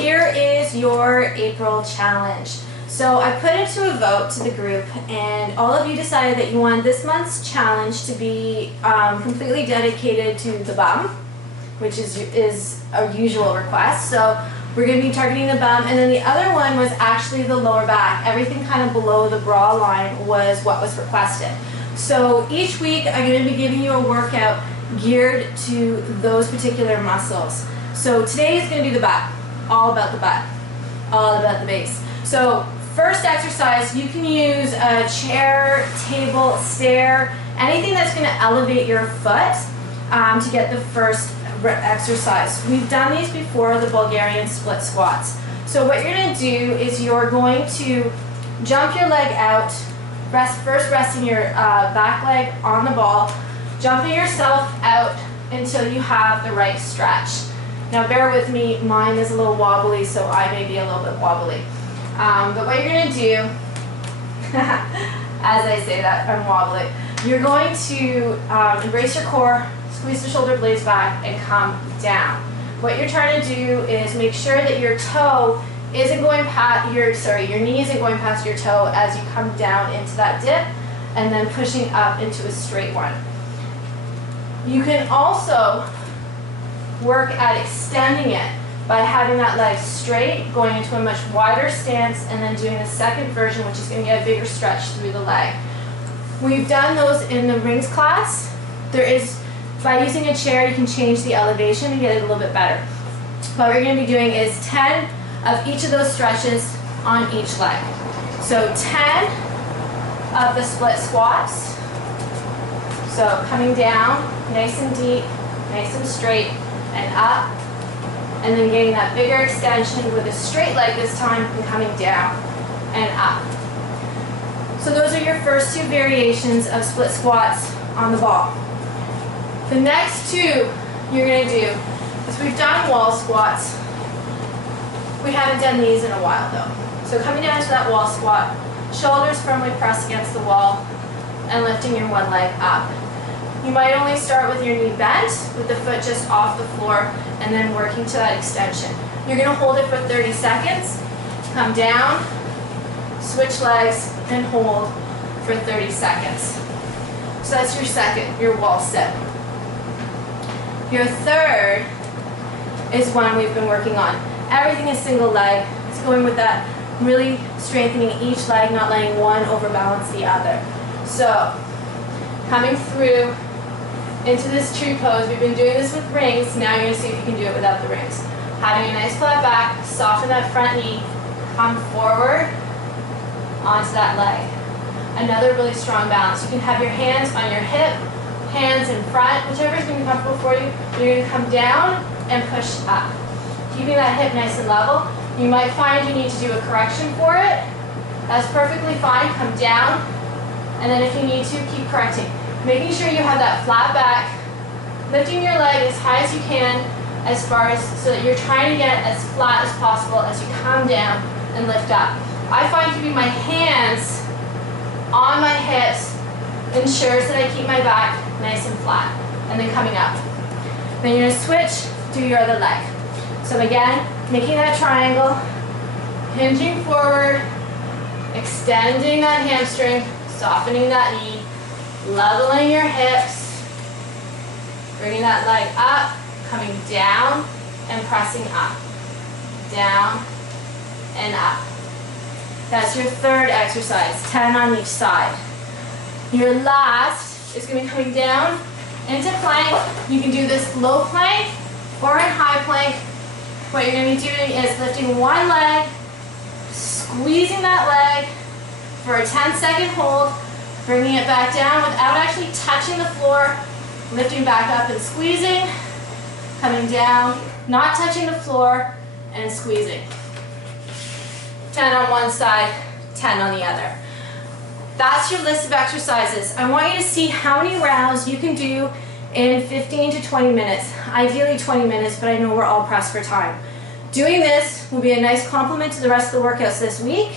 here is your April challenge. So I put it to a vote to the group, and all of you decided that you want this month's challenge to be completely dedicated to the bum, which is a usual request. So we're going to be targeting the bum, and then the other one was actually the lower back. Everything kind of below the bra line was what was requested. So each week I'm going to be giving you a workout geared to those particular muscles. So today is going to be the butt, all about the butt, all about the base. So first exercise, you can use a chair, table, stair, anything that's going to elevate your foot to get the first exercise. We've done these before, the Bulgarian split squats. So what you're going to do is you're going to jump your leg out, first resting your back leg on the ball, jumping yourself out until you have the right stretch. Now bear with me, mine is a little wobbly, so I may be a little bit wobbly. But what you're going to do, as I say that, I'm wobbly, you're going to embrace your core, squeeze the shoulder blades back, and come down. What you're trying to do is make sure that your toe isn't going past your knee isn't going past your toe as you come down into that dip, and then pushing up into a straight one. You can also work at extending it by having that leg straight, going into a much wider stance, and then doing the second version, which is going to get a bigger stretch through the leg. We've done those in the rings class. By using a chair, you can change the elevation and get it a little bit better. What we're going to be doing is 10 of each of those stretches on each leg. So 10 of the split squats. So coming down, nice and deep, nice and straight, and up. And then getting that bigger extension with a straight leg this time, and coming down and up. So those are your first two variations of split squats on the ball. The next two you're going to do is we've done wall squats. We haven't done these in a while though. So coming down to that wall squat, shoulders firmly pressed against the wall, and lifting your one leg up. You might only start with your knee bent, with the foot just off the floor, and then working to that extension. You're going to hold it for 30 seconds, come down, switch legs, and hold for 30 seconds. So that's your second, your wall sit. Your third is one we've been working on. Everything is single leg. It's going with that, really strengthening each leg, not letting one overbalance the other. So coming through into this tree pose. We've been doing this with rings. Now you're going to see if you can do it without the rings. Having a nice flat back, soften that front knee, come forward onto that leg. Another really strong balance. You can have your hands on your hip, hands in front, whichever is going to be comfortable for you. You're going to come down and push up. Keeping that hip nice and level. You might find you need to do a correction for it. That's perfectly fine. Come down, and then if you need to, keep correcting. Making sure you have that flat back, lifting your leg as high as you can, so that you're trying to get as flat as possible as you come down and lift up. I find keeping my hands on my hips ensures that I keep my back nice and flat, and then coming up. Then you're going to switch to your other leg. So again, making that triangle, hinging forward, extending that hamstring, softening that knee, leveling your hips, bringing that leg up, coming down and pressing up, down and up. That's your third exercise, 10 on each side. Your last is going to be coming down into plank. You can do this low plank or in high plank. What you're going to be doing is lifting one leg, squeezing that leg for a 10-second hold, bringing it back down without actually touching the floor, lifting back up and squeezing, coming down, not touching the floor, and squeezing. 10 on one side, 10 on the other. That's your list of exercises. I want you to see how many rounds you can do in 15 to 20 minutes. Ideally 20 minutes, but I know we're all pressed for time. Doing this will be a nice complement to the rest of the workouts this week.